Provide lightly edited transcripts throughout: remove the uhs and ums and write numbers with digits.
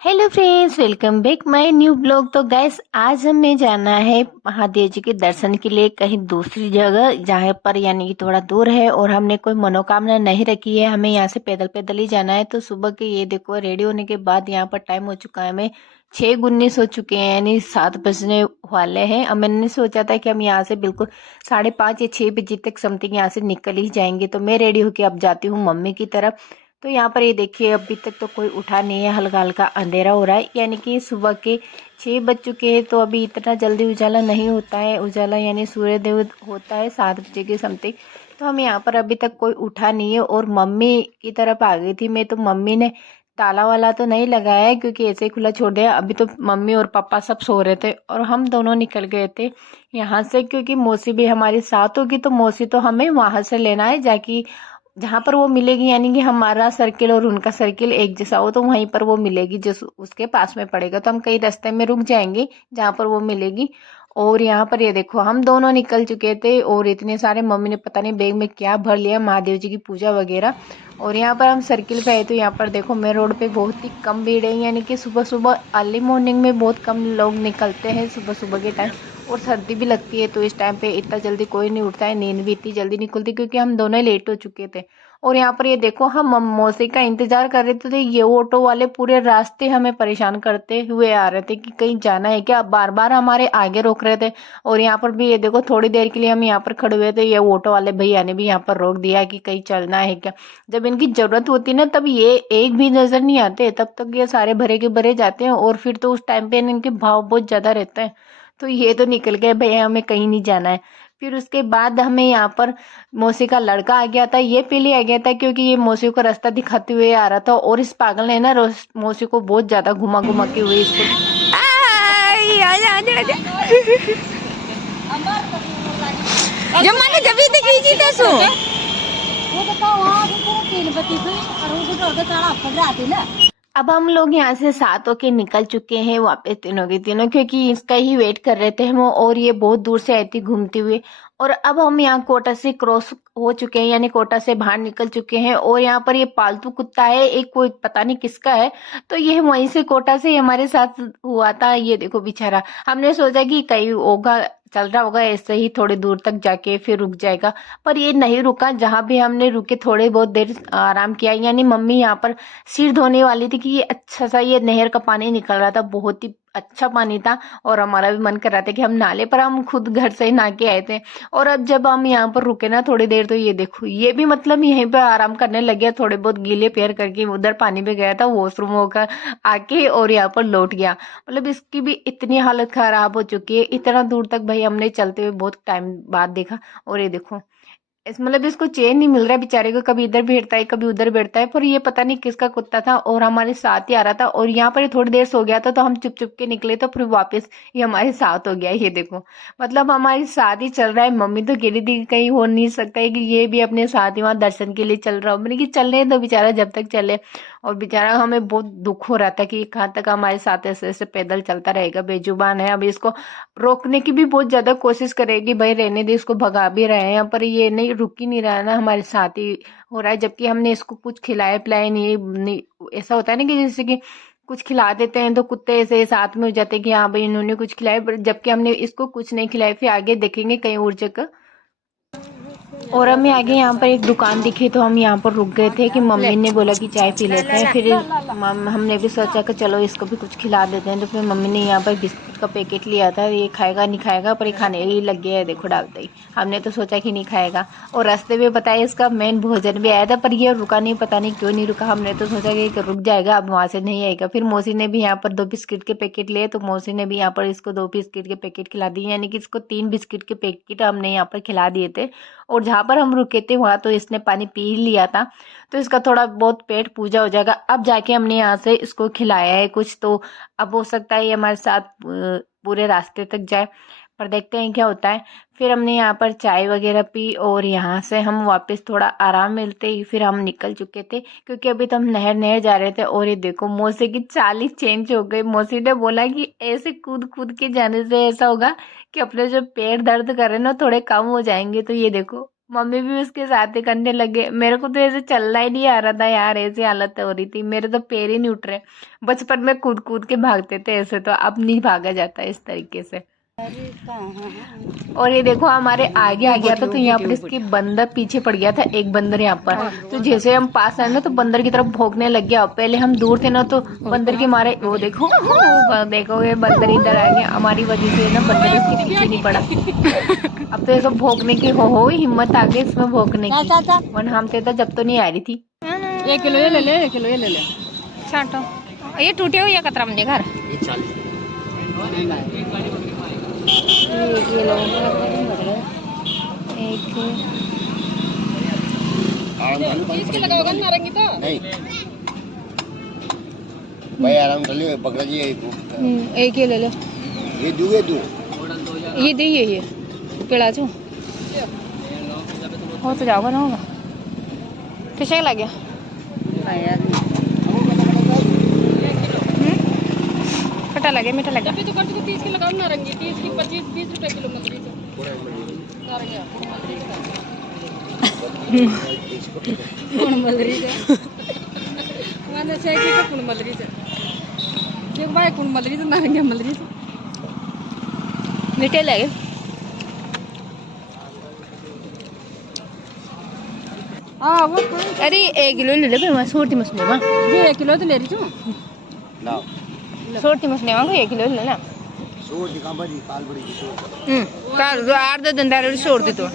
Hello friends, welcome back my new blog. तो gas, आज हमें जाना है महादेव जी के दर्शन के लिए कहीं दूसरी जगह, जहाँ पर यानी कि थोड़ा दूर है और हमने कोई मनोकामना नहीं रखी है। हमें यहाँ से पैदल पैदल ही जाना है। तो सुबह के ये देखो, रेडी होने के बाद यहाँ पर टाइम हो चुका है, हमें 6:19 हो चुके हैं, यानी 7 बजने वाले हैं। अब मैंने सोचा था कि हम यहाँ से बिल्कुल 5:30 या 6 बजे तक समथिंग यहाँ से निकल ही जाएंगे। तो मैं रेडी होके अब जाती हूँ मम्मी की तरफ। तो यहाँ पर ये देखिए, अभी तक तो कोई उठा नहीं है, हल्का हल्का अंधेरा हो रहा है, यानी कि सुबह के 6 बज चुके हैं। तो अभी इतना जल्दी उजाला नहीं होता है, उजाला यानी सूर्यदेव होता है 7 बजे के समथिंग। तो हम यहाँ पर अभी तक कोई उठा नहीं है और मम्मी की तरफ आ गई थी मैं। तो मम्मी ने ताला वाला तो नहीं लगाया है, क्योंकि ऐसे ही खुला छोड़ दिया। अभी तो मम्मी और पापा सब सो रहे थे और हम दोनों निकल गए थे यहाँ से, क्योंकि मौसी भी हमारे साथ होगी। तो मौसी तो हमें वहां से लेना है, जाकि जहाँ पर वो मिलेगी, यानी कि हमारा सर्किल और उनका सर्किल एक जैसा हो, तो वहीं पर वो मिलेगी जो उसके पास में पड़ेगा। तो हम कई रास्ते में रुक जाएंगे जहाँ पर वो मिलेगी। और यहाँ पर ये देखो, हम दोनों निकल चुके थे और इतने सारे मम्मी ने पता नहीं बैग में क्या भर लिया, महादेव जी की पूजा वगैरह। और यहाँ पर हम सर्किल पे आए। तो यहाँ पर देखो, मेन रोड पे बहुत ही कम भीड़ है, यानी कि सुबह सुबह अर्ली मॉर्निंग में बहुत कम लोग निकलते हैं सुबह सुबह के टाइम। और सर्दी भी लगती है, तो इस टाइम पे इतना जल्दी कोई नहीं उठता है, नींद भी इतनी जल्दी नहीं खुलती, क्योंकि हम दोनों ही लेट हो चुके थे। और यहाँ पर ये देखो, हम मौसी का इंतजार कर रहे थे, तो ये ऑटो वाले पूरे रास्ते हमें परेशान करते हुए आ रहे थे कि कहीं जाना है क्या, बार बार हमारे आगे रोक रहे थे। और यहाँ पर भी ये देखो, थोड़ी देर के लिए हम यहाँ पर खड़े हुए थे, ये ऑटो वाले भैया ने भी यहाँ पर रोक दिया कि कहीं चलना है क्या। जब इनकी जरूरत होती ना, तब ये एक भी नजर नहीं आते, तब तक ये सारे भरे के भरे जाते हैं। और फिर तो उस टाइम पे इनके भाव बहुत ज्यादा रहते हैं। तो ये तो निकल गए भैया, हमें कहीं नहीं जाना है। फिर उसके बाद हमें यहाँ पर मौसी का लड़का आ गया था, ये पहले आ गया था, क्योंकि ये मौसी को रास्ता दिखाते हुए आ रहा था। और इस पागल ने ना मौसी को बहुत ज्यादा घुमा घुमा के हुए इसको जमाने जब तक कीजिए तो सो वो बताओ, वहाँ भी पूरा 3 बत्ती से और वो जो उधर तारा पड़ रहा थी ना। अब हम लोग यहाँ से 7 होके निकल चुके हैं वापस, तीनों के तीनों, क्योंकि इसका ही वेट कर रहे थे हम। और ये बहुत दूर से आई थी घूमते हुए। और अब हम यहाँ कोटा से क्रॉस हो चुके हैं, यानी कोटा से बाहर निकल चुके हैं। और यहाँ पर ये पालतू कुत्ता है एक, कोई पता नहीं किसका है। तो ये वहीं से कोटा से हमारे साथ हुआ था। ये देखो बेचारा, हमने सोचा कि कहीं होगा, चल रहा होगा ऐसे ही, थोड़ी दूर तक जाके फिर रुक जाएगा। पर ये नहीं रुका, जहां भी हमने रुके थोड़े बहुत देर आराम किया। यानी मम्मी यहाँ पर सिर धोने वाली थी कि ये अच्छा सा, ये नहर का पानी निकल रहा था, बहुत ही अच्छा पानी था। और हमारा भी मन कर रहा था कि हम नहाले, पर हम खुद घर से ही नहा के आए थे। और अब जब हम यहाँ पर रुके ना थोड़ी देर, तो ये देखो, ये भी मतलब यहीं पे आराम करने लग गया, थोड़े बहुत गीले पैर करके उधर पानी पे गया था वॉशरूम होकर आके, और यहाँ पर लौट गया। मतलब इसकी भी इतनी हालत खराब हो चुकी है। इतना दूर तक भाई हमने चलते हुए बहुत टाइम बाद देखा। और ये देखो, इस मतलब इसको चैन नहीं मिल रहा है बेचारे को, कभी इधर बैठता है कभी उधर बैठता है। पर ये पता नहीं किसका कुत्ता था और हमारे साथ ही आ रहा था। और यहाँ पर ये थोड़ी देर सो गया था, तो हम चुप चुप के निकले, तो फिर वापस ये हमारे साथ हो गया। ये देखो, मतलब हमारे साथ ही चल रहा है। मम्मी तो कह रही थी कि कहीं हो नहीं सकता है कि ये भी अपने साथ ही वहां दर्शन के लिए चल रहा हो। मैंने कि चलने दो बेचारा, जब तक चले। और बेचारा, हमें बहुत दुख हो रहा था कि कहाँ तक हमारे साथ ऐसे ऐसे पैदल चलता रहेगा, बेजुबान है। अब इसको रोकने की भी बहुत ज्यादा कोशिश करेगी, भाई रहने दे, इसको भगा भी रहे हैं, पर ये नहीं, रुक ही नहीं रहा है ना, हमारे साथ ही हो रहा है। जबकि हमने इसको कुछ खिलाया पिलाया नहीं। ऐसा होता है ना कि जैसे कि कुछ खिला देते हैं तो कुत्ते ऐसे साथ में हो जाते हैं कि हाँ भाई इन्होंने कुछ खिलाया, पर जबकि हमने इसको कुछ नहीं खिलाया। फिर आगे देखेंगे कहीं और जगह। और हमें आगे यहाँ पर एक दुकान दिखी, तो हम यहाँ पर रुक गए थे कि मम्मी ने बोला कि चाय पी लेते हैं। फिर हमने भी सोचा कि चलो इसको भी कुछ खिला देते हैं। तो फिर मम्मी ने यहाँ पर बिस्कुट का पैकेट लिया था, ये खाएगा नहीं खाएगा, पर ये खाने ही लग गया है, देखो डालते ही। हमने तो सोचा कि नहीं खाएगा। और रास्ते में बताया इसका मेन भोजन भी आया था, पर ये रुका नहीं, पता नहीं क्यों नहीं रुका। हमने तो सोचा कि रुक जाएगा, अब वहां से नहीं आएगा। फिर मौसी ने भी यहाँ पर 2 बिस्किट के पैकेट लिए, तो मौसी ने भी यहाँ पर इसको 2 बिस्किट के पैकेट खिला दिए, यानी कि इसको 3 बिस्किट के पैकेट हमने यहाँ पर खिला दिए थे। और जहाँ पर हम रुके थे वहां तो इसने पानी पी लिया था, तो इसका थोड़ा बहुत पेट पूजा हो जाएगा। अब जाके हमने यहाँ से इसको खिलाया है कुछ, तो अब हो सकता है ये हमारे साथ पूरे रास्ते तक जाए, पर देखते हैं क्या होता है। फिर हमने यहाँ पर चाय वगैरह पी और यहाँ से हम वापस थोड़ा आराम मिलते ही फिर हम निकल चुके थे, क्योंकि अभी तो हम नहर नहर जा रहे थे। और ये देखो, मौसी की चाल ही चेंज हो गई। मौसी ने बोला कि ऐसे कूद कूद के जाने से ऐसा होगा कि अपने जो पैर दर्द कर रहे हैं ना, थोड़े कम हो जाएंगे। तो ये देखो, मम्मी भी उसके साथ ही करने लगे। मेरे को तो ऐसे चलना ही नहीं आ रहा था यार, ऐसी हालत हो रही थी, मेरे तो पैर ही नहीं उठ रहे। बचपन में कूद कूद के भागते थे ऐसे, तो अब नहीं भागा जाता इस तरीके से। अरे कहाँ और ये देखो हमारे आगे आ गया था, तो यहाँ पर इसकी बंदर पीछे पड़ गया था, एक बंदर यहाँ पर। तो जैसे हम पास आए ना तो बंदर की तरफ भौंकने लग गया। पहले हम दूर थे ना तो बंदर के मारे वो देखो देखो ये बंदर इधर आ गया, हमारी वजह से ना बंदर इसके पीछे नहीं पड़ा। अब तो ये सब भौंकने की हो हिम्मत आ गई इसमें भौंकने की, वन हम थे तो जब तो नहीं आ रही थी। 1 किलो ये ले ले, 1 किलो ये ले ले। छाटो ये टूटे हुए या कतरा में घर ये लो एक इसके लगाओगे नारंगी तो नहीं भाई आराम कर लियो पकड़ जी एक ये ले लो, ये ये दे ये पेड़ा छो हो तो जाओगा ना होगा कैसे लग गया खट्टा लगे मीठा लगे। तो कर दो 30 के लगाओ नारंगी, 30 की 25-20 रुपए किलो मछली तो नारंगी कौन मलरी से मैंने से कि कौन मलरी से के भाई कौन मलरी से नारंगी मलरी से मीठे लगे। हां वो अरे 1 किलो ले ले फिर मैं छोटी मछली में ये 1 किलो तो ले रही हूं लाओ छोटी मछली में 1 किलो ले ना छोड़ दिखा बड़ी काल बड़ी की छोड़ काल जो 8-10 दिन दार छोड़ दी तो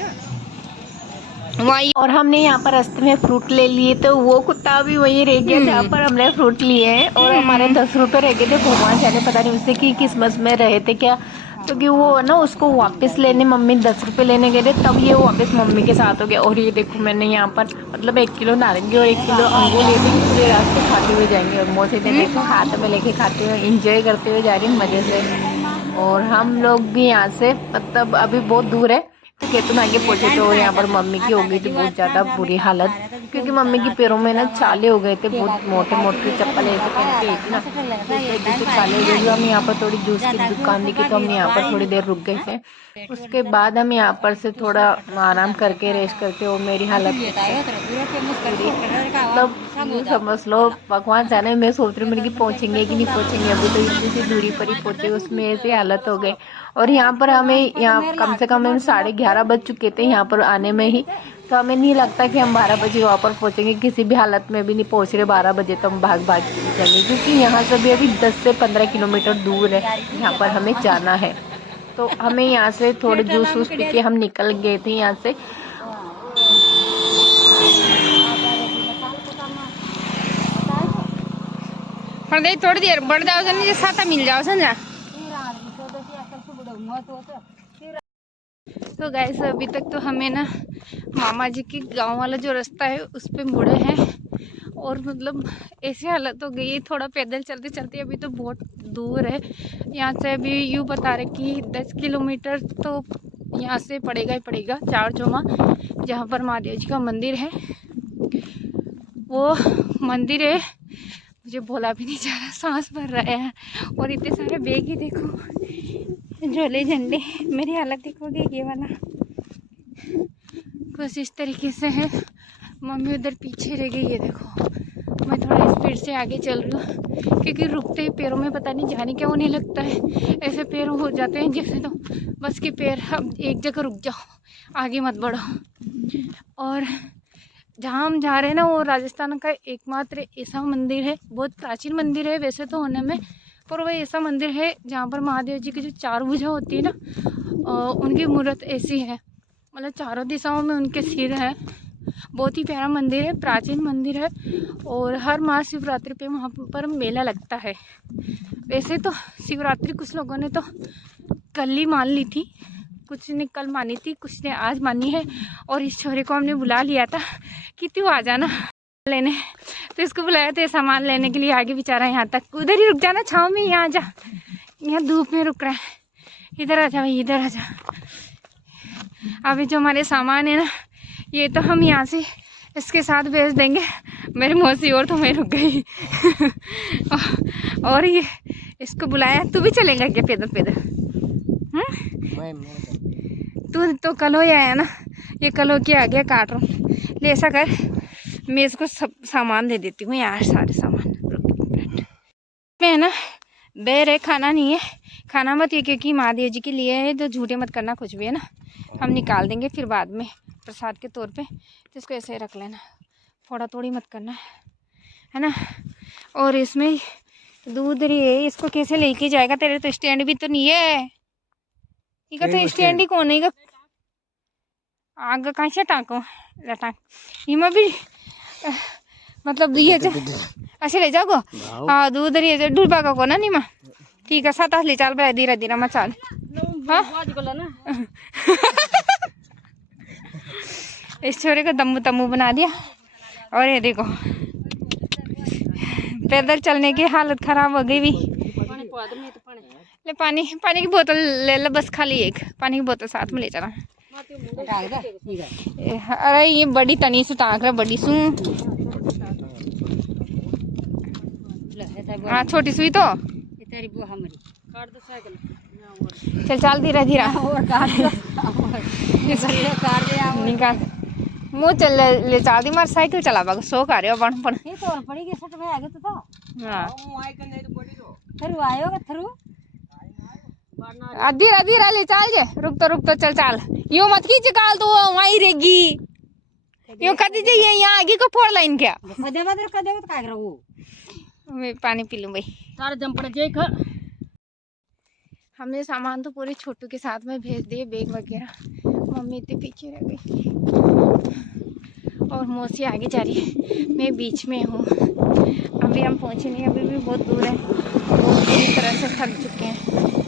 वहीं। और हमने यहाँ पर रास्ते में फ्रूट ले लिए, तो वो कुत्ता भी वहीं रह गया जहाँ पर हमने फ्रूट लिए हैं। और हमारे 10 रुपए रह गए थे, भगवान जाने पता नहीं उससे की किस्मत में रहे थे क्या, क्योंकि वो ना उसको वापस लेने मम्मी 10 रुपए लेने गए थे, तब ये वापस मम्मी के साथ हो गया। और ये देखो मैंने यहाँ पर मतलब 1 किलो नारंगी और 1 किलो अंगूर ले ली, पूरे रास्ते खाते हुए जाएंगे। और मोसे ने देखो हाथ में लेके खाते हुए इंजॉय करते हुए जा रही है मजे से। और हम लोग भी यहाँ से मतलब अभी बहुत दूर है, तो खेतों में आगे पहुंचे तो यहाँ पर मम्मी की हो गई थी बहुत ज़्यादा बुरी हालत, क्योंकि मम्मी के पैरों में ना छाले हो गए थे, बहुत मोटे मोटे चप्पल ऐसे पहन के एक ना तो छाले हो गए। हम यहाँ पर थोड़ी जूस की दुकान देखी तो हम यहाँ पर थोड़ी देर रुक गए थे। उसके बाद हम यहाँ पर से थोड़ा आराम करके रेस्ट करके, और मेरी हालत मतलब समझ लो भगवान जाने। मैं सोच रही हूँ मेरी पहुँचेंगे कि नहीं पहुँचेंगे, अभी तो इतनी सी दूरी पर ही पहुँचे, उसमें ऐसी हालत हो गई। और यहाँ पर हमें यहाँ कम से कम 11:30 बज चुके थे यहाँ पर आने में ही, तो हमें नहीं लगता कि हम 12 बजे वहाँ पर पहुँचेंगे, किसी भी हालत में भी नहीं पहुँच रहे 12 बजे, तो हम भाग भाग जाएंगे, क्योंकि यहाँ से भी अभी 10 से 15 किलोमीटर दूर है यहाँ पर हमें जाना है। तो हमें यहाँ से थोड़े जूस वूस पी के हम निकल गए थे यहाँ से। थोड़ी देर बढ़ जाओ साथा मिल जाओ समझा। तो गाइस अभी तक तो हमें ना मामा जी के गांव वाला जो रास्ता है उस पे मुड़े हैं, और मतलब ऐसी हालत हो गई है, थोड़ा पैदल चलते चलते अभी तो बहुत दूर है यहाँ से। अभी यूँ बता रहे कि 10 किलोमीटर तो यहाँ से पड़ेगा ही पड़ेगा, 4 चौमा जहाँ पर महादेव जी का मंदिर है, वो मंदिर है। मुझे बोला भी नहीं जा रहा, सांस भर रहा है। और इतने सारे बैग ही देखो, झोले झंडे, मेरी हालत देखोगे ये वाला कुछ इस तरीके से है। मम्मी उधर पीछे रह गई, ये देखो। मैं थोड़ा स्पीड से आगे चल रही हूँ, क्योंकि रुकते ही पैरों में पता नहीं जाने क्या होने लगता है, ऐसे पैर हो जाते हैं जैसे तो बस के पैर अब एक जगह रुक जाओ, आगे मत बढ़ो। और जहाँ हम जा रहे हैं ना वो राजस्थान का एकमात्र ऐसा मंदिर है, बहुत प्राचीन मंदिर है वैसे तो होने में, पर वो ऐसा मंदिर है जहाँ पर महादेव जी की जो 4 भुजा होती है ना, उनकी मूर्त ऐसी है, मतलब चारों दिशाओं में उनके सिर है। बहुत ही प्यारा मंदिर है, प्राचीन मंदिर है। और हर महाशिवरात्रि पे वहाँ पर मेला लगता है। वैसे तो शिवरात्रि कुछ लोगों ने तो कल ही मान ली थी, कुछ ने कल मानी थी, कुछ ने आज मानी है। और इस छोरे को हमने बुला लिया था कि तू आ जाना लेने, तो इसको बुलाया था सामान लेने के लिए, आगे बेचारा यहाँ तक, उधर ही रुक जाना छाँव में, यहाँ जा, यहाँ धूप में रुक रहा है, इधर आ जा भाई, इधर आ जा। अभी जो हमारे सामान है ना, ये तो हम यहाँ से इसके साथ भेज देंगे। मेरी मौसी और तो मैं रुक गई और ये इसको बुलाया। तू भी चलेगा क्या पैदल पैदल? तू तो कल हो आया ना, ये कल के आ गया काट रहा हूँ। ले ऐसा कर, मैं इसको सब सामान दे देती हूँ यार, सारे सामान मैं ना बह रहे, खाना नहीं है, खाना मत ये, क्योंकि महादेव जी के लिए है तो झूठे मत करना कुछ भी है ना, हम निकाल देंगे फिर बाद में प्रसाद के तौर पे, तो इसको ऐसे ही रख लेना, थोड़ा थोड़ी मत करना है ना। और इसमें दूध रही है, इसको कैसे लेके जाएगा, तेरे तो स्टैंड भी तो नहीं है, ये तो स्टैंड ही कौन है, आग कहाँ से टाँको टाँक इमा भी मतलब ये ऐसे ले जाओ। हाँ दूध रही डूबा का को ना निमा, ठीक है 7 ले चाल भाई, धीरे धीरे मत चाल। हाँ इस छोरे को दम्बू तम्बू बना दिया। और ये देखो पैदल चलने की हालत खराब हो गई भी। ले पानी, पानी की बोतल ले ले बस, खाली एक पानी की बोतल साथ में ले चला। अरे ये बड़ी तनी से टाँक रहा, बड़ी सू हाँ छोटी सुई तो चल चाल धीरा धीरा निकाल मुँह चल ले चाल दी, मार साइकिल चला बाग सो का रहे हो बन पन धीरा धीरा ले चाल जे, रुक तो चल चाल, यो मत खींच काल तो वहीं रहेगी, यो कर दीजिए ये यहाँ आगे को फोड़ लाइन क्या मैं पानी पी लूँ भाई सारे जंपड़ जे खा। हमने सामान तो पूरे छोटू के साथ में भेज दिए, बैग वगैरह, मम्मी इतने पीछे रह गई और मौसी आगे जा रही है, मैं बीच में हूँ। अभी हम पहुँचे नहीं, अभी भी बहुत दूर है, बहुत पूरी तरह से थक चुके हैं,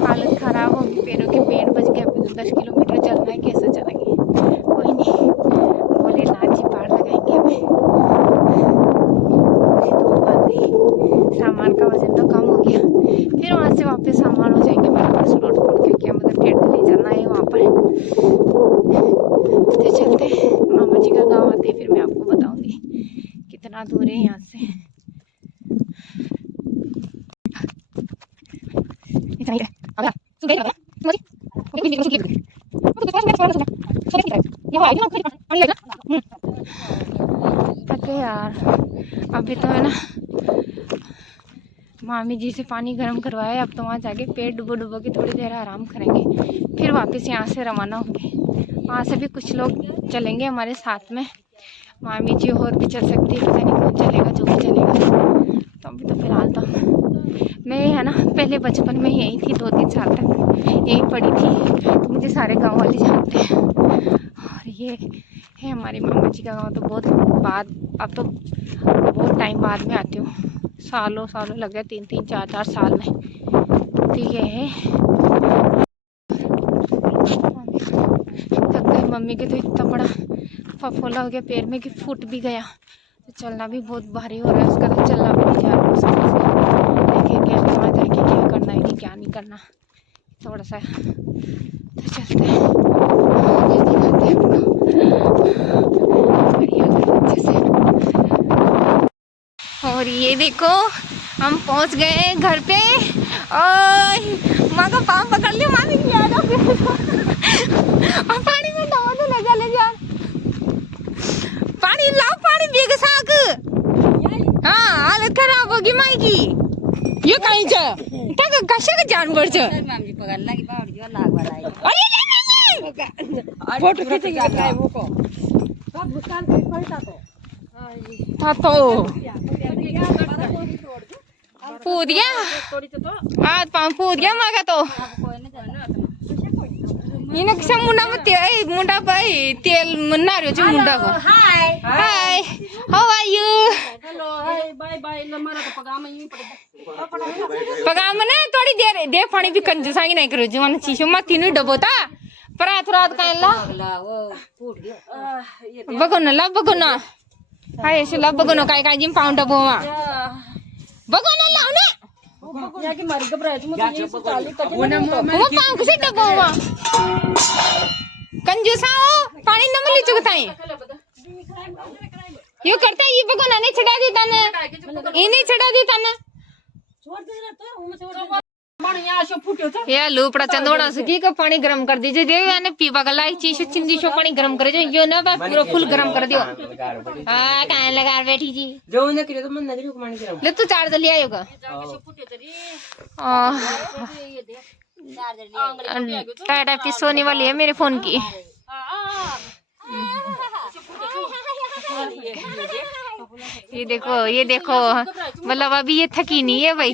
हालत ख़राब होगी, पैरों के पेड़ बज गए, अभी तो 10 किलोमीटर चलना है, कैसे चलेंगे, कोई नहीं बोले लाची पार लगाएंगे हमें, तो बात नहीं, सामान का वजन तो कम हो गया, फिर वहाँ से वापस सामान हो जाएंगे मेरे पास रोड फोड़ के, क्या मतलब पेड़ ले जाना है वहाँ पर, तो चलते मामा जी का गाँव आते फिर मैं आपको बताऊँगी कितना दूर है यहाँ से। अरे यार अभी तो है ना मामी जी से पानी गर्म करवाया, अब तो वहाँ जाके पेट डुबो के थोड़ी देर आराम करेंगे, फिर वापस यहाँ से रवाना होंगे। वहाँ से भी कुछ लोग चलेंगे हमारे साथ में, मामी जी और भी चल सकती है, पता नहीं कौन चलेगा, जो भी चलेगा। तो अभी तो फिलहाल तो मैं है ना पहले बचपन में यहीं थी, 2-3 साल तक यहीं पढ़ी थी, तो मुझे सारे गाँव वाले जानते हैं। और ये है हमारे मामा जी का गाँव, तो बहुत बाद, अब तो बहुत टाइम बाद में आती हूँ, सालों लग गए, 3-3 4-4 साल में। ठीक है थक गई, मम्मी के तो इतना बड़ा फफोला हो गया पैर में कि फूट भी गया, तो चलना भी बहुत भारी हो रहा है, उसका तो चलना भी नहीं जा रहा है, देखेंगे अभी वहाँ जाके क्या करना है क्या नहीं करना, थोड़ा सा तो चलते हैं दिखाते हैं अच्छे से। और ये देखो हम पहुंच गए घर पे, और माँ का पाँव पकड़ लिया, माँ नहीं आ जाओ और पानी में दवा तो लगा ले यार, पानी लाओ, पानी बेग साक, हाँ हालत खराब होगी माई की, ये कहीं जा तक कशे का जानवर छ, मामी पकड़ लगी बावड़ी जो लाग वाला है, अरे फोटो खींचेंगे क्या वो को सब भुगतान कर पड़ता तो पूद गया, आज पाँव पूद गया माँ का तो इनके मुंडा में तेल मुंडा भाई तेल मना रहे हो मुंडा को, hi hi how are you, hello hi bye bye, हमारा तो पगाम ना थोड़ी देर दे पानी भी कंजूसाई नहीं करो, जवान चीजों में तीनों डबोता पर रात का ला बगो ना हाय ऐसे ला बगो ना काय जिम पाउंड डबो मा बगो ना लाओ ना या की मार घबराए तुम तो ये सो चाली कटे वो पाउंड से डबो मा कंजूसा हो पानी न मिली चुकताई यो करता ये बगो ना नहीं छड़ा देता ना ये नहीं छड़ा देता ना छोड़ दे ना तो ये लूपड़ा चंदोड़ा सुखी का पानी गरम कर दीजिए दे यानी पीवा का लाई चीज चिंदी शो पानी गरम कर जो यो ना बा पूरा फुल गरम कर दियो हां काहे लगा बैठी जी जो न करे तो मन नगरी को मानी करम ले तू चार्जर ले आयोगा टाटा की सोने वाली है मेरे फोन की ये देखो मतलब अभी ये थकी नहीं है भाई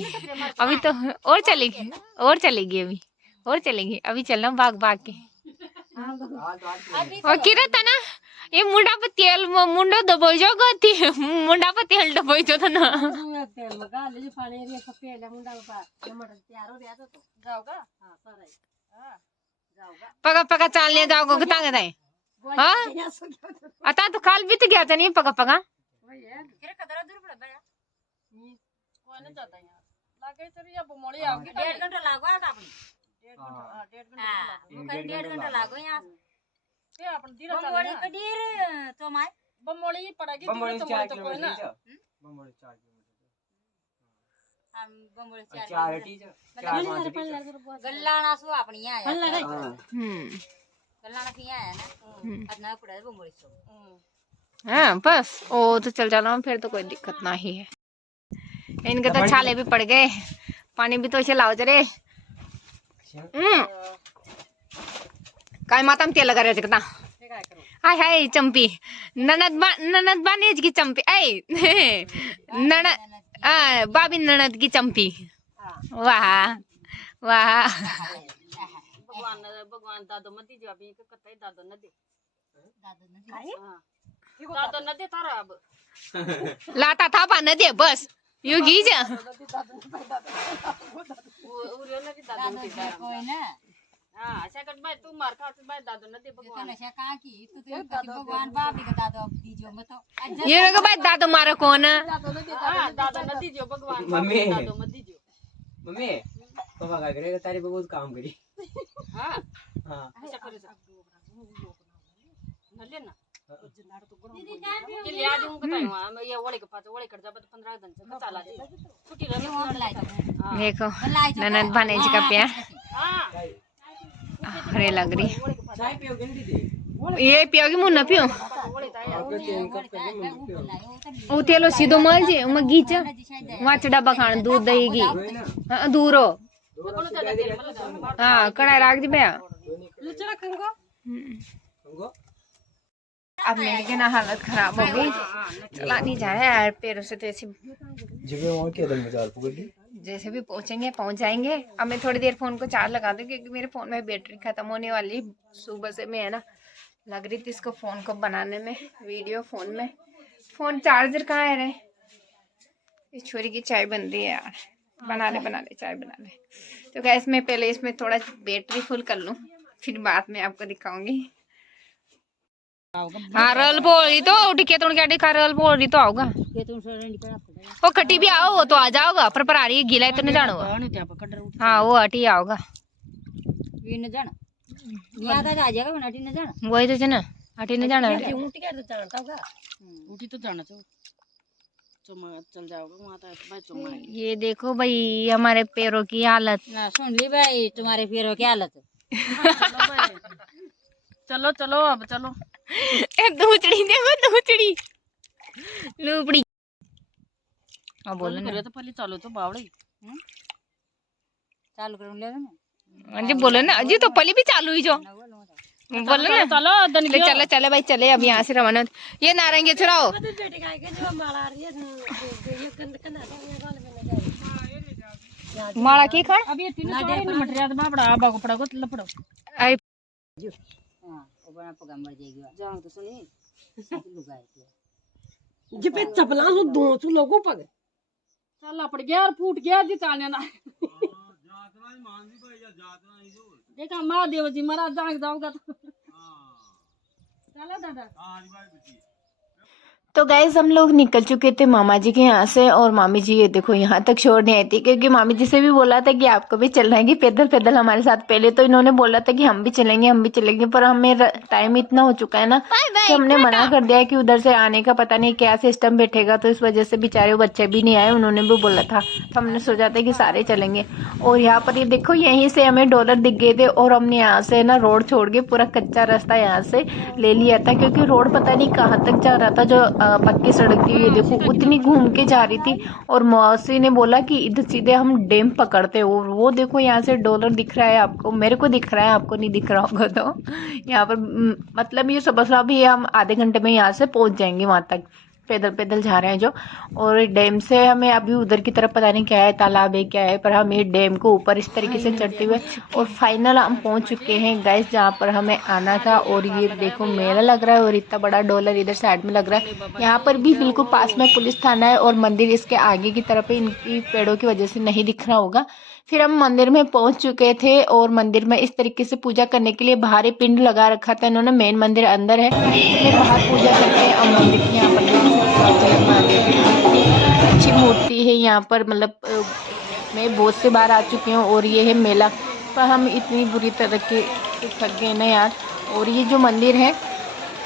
अभी तो और चलेगी अभी और चलेगी अभी चलना भाग भाग के और किरत है ना ये मुंडा पे तेल मुंडा दबाई जो गती मुंडा पे तेल दबाई जो था ना तेल लगा ले पानी रे पहले मुंडा पा टमाटर तैयार हो गया तो जाओगा हां सर हां जाओगा पका पका चाल ले जाओगे कितना कहता है हां आता तो काल भी तो गया था नहीं पका पका फिर कदरा दूर पड़ बया कोई नहीं जाता यार लागे चल या बमोड़ी आओगी 1.5 घंटा लागवा का अपन 1.5 घंटा लागो यहां से अपन धीरे चल बमोड़ी पे धीरे तो माय बमोड़ी पड़ेगी धीरे तो मोड़ी तो कोई ना बमोड़ी 4 किलोमीटर हम बमोड़ी 4 मतलब गल्लाना सो अपनी आया गल्लाना की आया ना अदना पड़ा बमोड़ी सो हाँ बस ओ तो चल जाना फिर तो कोई दिक्कत ना ही है इनके तो छाले भी पड़ गए पानी भी तो इसे लाओ जरे काय माता में तेल लगा रहे कितना हाय हाय चंपी ननद बानेज की चंपी ऐ ननद बाबी ननद की चंपी वाह वाह भगवान दादो मती जो अभी कतई दादो न दे दादो न दे तारा अब लाता था पा न दे बस यू गीज उरियो न दादो दे कोई ना हां ऐसा कर भाई तू मार खा भाई दादो न दे भगवान ऐसा कहां की तू भगवान बाप का दादो दीजियो मत तो ये रे भाई दादो मारे कौन दादो न दीजियो भगवान मम्मी दादो मत दीजियो मम्मी पापा का करेगा तारी पे बहुत काम करी हां हां ऐसा करे न लेना ये ले आ दूं बताऊं मैं ये ओले के पास ओले कर जा 15 दिन से चला जी छुट्टी रह देखो ननद बानेज का प्यार हां अरे लग रही चाय पियोगे नहीं दीदी ये पियोगी मुन्ना पियो ओ तेलो सीधो मल जे म गीच वाच डब्बा खान दूध दही घी हां दूरो हां कढ़ाई रख दी बया लुचड़ा खंगो अब मेरी के ना हालत खराब हो गई चला नहीं जा रहा है यार पैरों से तो ऐसी जगह वहां के दल में चार पकड़ ली जैसे भी पहुंचेंगे पहुंच जाएंगे अब मैं थोड़ी देर फोन को चार्ज लगा दूं क्योंकि मेरे फोन में बैटरी खत्म होने वाली सुबह से मैं है ना लग रही थी इसको फोन को बनाने में वीडियो फोन में फोन चार्जर कहाँ है रे इस छोरी की चाय बन रही है यार बना ले चाय बना ले तो गैस मैं पहले इसमें थोड़ा बैटरी फुल कर लूँ फिर बाद में आपको दिखाऊंगी हाँ रल बोली तो टिके तुम क्या दिखा रल बोली तो आओगा वो खटी भी आओ वो तो आ जाओगा पर परारी गीला तो नहीं जानो हाँ वो हटी आओगा वही तो ना हटी नहीं जाना ऊटी तो जाना चल जाओगे वहां तो ये देखो भाई हमारे पैरों की हालत ना सुन ली भाई तुम्हारे पैरों की हालत चलो चलो अब चलो दूचड़ी देखो दूचड़ी लूपड़ी हाँ बोलो ना तो पहले चलो तो बावड़ी चालू कर ले ना जी बोलो ना अजी तो पली भी चालू ही जो बोलो ना चलो चले चले भाई चले अब यहाँ से रवाना ये नारंगी छुड़ाओ माड़ा की खान अब ये तीनों सारे मटरिया तो बाबड़ा आबा को पड़ा को लपड़ो आई हां वो बना पगा मर जाएगी जान तो सुनी लुगाई जे पे चपला सो दो तू लोगों पग चल लपड़ गया और फूट गया जी चालने ना जातना ही मान दी भाई जातना ही जो देखा महादेव जी महाराज जाग जाओगा तो हां चलो दादा हां जी भाई बेटी तो गाइज हम लोग निकल चुके थे मामा जी के यहाँ से, और मामी जी ये देखो यहाँ तक छोड़ने आई थी, क्योंकि मामी जी से भी बोला था कि आपको भी चलना है कि पैदल पैदल हमारे साथ। पहले तो इन्होंने बोला था कि हम भी चलेंगे, पर हमें टाइम इतना हो चुका है ना कि हमने मना कर दिया कि उधर से आने का पता नहीं क्या सिस्टम बैठेगा, तो इस वजह से बेचारे बच्चे भी नहीं आए, उन्होंने भी बोला था, तो हमने सोचा था कि सारे चलेंगे। और यहाँ पर ये देखो यहीं से हमें डॉलर दिख गए थे, और हमने यहाँ से ना रोड छोड़ के पूरा कच्चा रास्ता यहाँ से ले लिया था, क्योंकि रोड पता नहीं कहाँ तक जा रहा था, जो पक्की सड़क थी ये देखो उतनी घूम के जा रही थी। और मौसी ने बोला कि इधर सीधे हम डैम पकड़ते, और वो देखो यहाँ से डॉलर दिख रहा है आपको, मेरे को दिख रहा है, आपको नहीं दिख रहा होगा। तो यहाँ पर मतलब ये समझ लो अभी हम आधे घंटे में यहाँ से पहुंच जाएंगे वहां तक, पैदल पैदल जा रहे हैं जो। और डैम से हमें अभी उधर की तरफ पता नहीं क्या है, तालाब है क्या है, पर हम ये डैम को ऊपर इस तरीके से चढ़ते हुए और फाइनल हम पहुंच चुके हैं गाइस जहाँ पर हमें आना था। और ये देखो मेला लग रहा है, और इतना बड़ा डॉलर इधर साइड में लग रहा है। यहाँ पर भी बिल्कुल पास में पुलिस थाना है, और मंदिर इसके आगे की तरफ है, इनकी पेड़ों की वजह से नहीं दिख रहा होगा। फिर हम मंदिर में पहुंच चुके थे, और मंदिर में इस तरीके से पूजा करने के लिए बाहर ही पिंड लगा रखा था इन्होंने, मेन मंदिर अंदर है, तो बाहर पूजा करते हैं। अब मंदिर की यहाँ पर अच्छी मूर्ति है यहाँ पर, मतलब मैं बहुत से बार आ चुकी हूँ। और ये है मेला, पर हम इतनी बुरी तरह के थक गए ना यार। और ये जो मंदिर है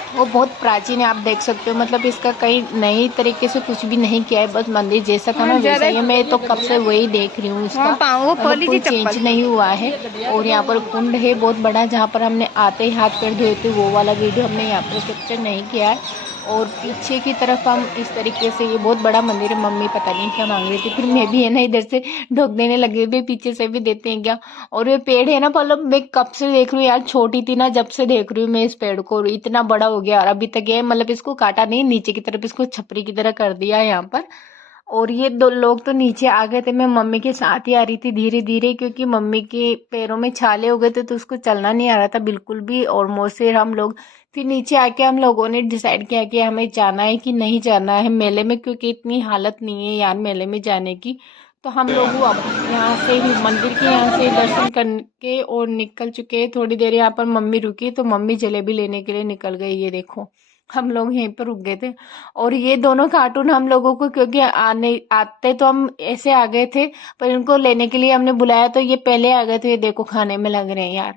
वो बहुत प्राचीन है, आप देख सकते हो, मतलब इसका कई नई तरीके से कुछ भी नहीं किया है, बस मंदिर जैसा था ना वैसा ही है। मैं तो कब से वही देख रही हूँ, इसका मतलब कोई चेंज नहीं हुआ है। और यहाँ पर कुंड है बहुत बड़ा, जहाँ पर हमने आते ही हाथ पैर धोए थे, वो वाला वीडियो हमने यहाँ पर कैप्चर नहीं किया है। और पीछे की तरफ हम इस तरीके से, ये बहुत बड़ा मंदिर है, मम्मी पता नहीं क्या मांग रही थी, फिर मैं भी है ना इधर से ढोक देने लगे थे, पीछे से भी देते हैं क्या। और ये पेड़ है ना, मतलब मैं कब से देख रही हूँ यार, छोटी थी ना जब से देख रही हूँ मैं इस पेड़ को, और इतना बड़ा हो गया और अभी तक ये मतलब इसको काटा नहीं, नीचे की तरफ इसको छपरी की तरह कर दिया है यहाँ पर। और ये दो लोग तो नीचे आ गए थे, मैं मम्मी के साथ ही आ रही थी धीरे धीरे, क्योंकि मम्मी के पैरों में छाले हो गए थे, तो उसको चलना नहीं आ रहा था बिल्कुल भी। और मोसे हम लोग फिर नीचे आके हम लोगों ने डिसाइड किया कि हमें जाना है कि नहीं जाना है मेले में, क्योंकि इतनी हालत नहीं है यार मेले में जाने की। तो हम लोग अब यहाँ से ही मंदिर के यहाँ से दर्शन करके और निकल चुके। थोड़ी देर यहाँ पर मम्मी रुकी, तो मम्मी जलेबी लेने के लिए निकल गई, ये देखो हम लोग यहीं पर रुक गए थे। और ये दोनों कार्टून हम लोगों को, क्योंकि आते तो हम ऐसे आ गए थे, पर इनको लेने के लिए हमने बुलाया तो ये पहले आ गए, तो ये देखो खाने में लग रहे हैं यार।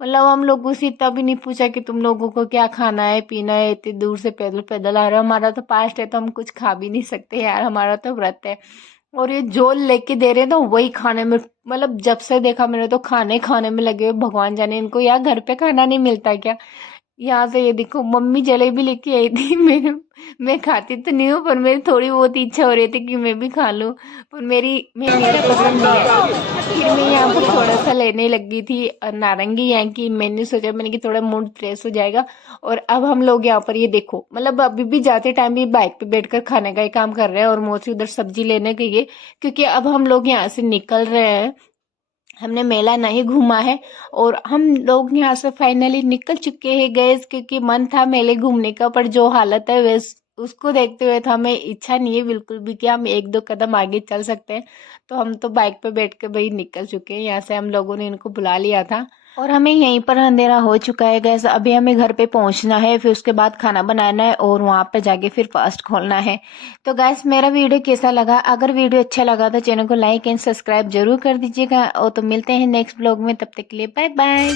मतलब हम लोगों से इतना भी नहीं पूछा कि तुम लोगों को क्या खाना है पीना है, इतनी दूर से पैदल पैदल आ रहे हो, हमारा तो पास्ट है तो हम कुछ खा भी नहीं सकते यार, हमारा तो व्रत है। और ये जो लेके दे रहे हैं तो वही खाने में, मतलब जब से देखा मैंने तो खाने खाने में लगे हुए, भगवान जाने इनको यार घर पे खाना नहीं मिलता क्या। यहाँ से ये देखो मम्मी जलेबी लेके आई थी, मैं खाती तो नहीं हूँ, पर मेरी थोड़ी बहुत इच्छा हो रही थी कि मैं भी खा लूँ, पर मेरा पसंद नहीं है। फिर मैं यहाँ पर थोड़ा सा लेने लगी थी नारंगी यहाँ की, मैंने सोचा मैंने कि थोड़ा मूड फ्रेश हो जाएगा। और अब हम लोग यहाँ पर ये देखो, मतलब अभी भी जाते टाइम भी बाइक पे बैठकर खाने का ही काम कर रहे हैं, और मौसी उधर सब्जी लेने गई है, क्योंकि अब हम लोग यहाँ से निकल रहे हैं, हमने मेला नहीं घूमा है। और हम लोग यहाँ से फाइनली निकल चुके हैं गैस, क्योंकि मन था मेले घूमने का, पर जो हालत है वैस उसको देखते हुए तो हमें इच्छा नहीं है बिल्कुल भी कि हम एक दो कदम आगे चल सकते हैं। तो हम तो बाइक पे बैठ के भाई निकल चुके हैं यहाँ से, हम लोगों ने इनको बुला लिया था। और हमें यहीं पर अंधेरा हो चुका है गैस, अभी हमें घर पे पहुंचना है, फिर उसके बाद खाना बनाना है, और वहां पे जाके फिर फास्ट खोलना है। तो गैस मेरा वीडियो कैसा लगा, अगर वीडियो अच्छा लगा तो चैनल को लाइक एंड सब्सक्राइब जरूर कर दीजिएगा। और तो मिलते हैं नेक्स्ट ब्लॉग में, तब तक के लिए बाय बाय।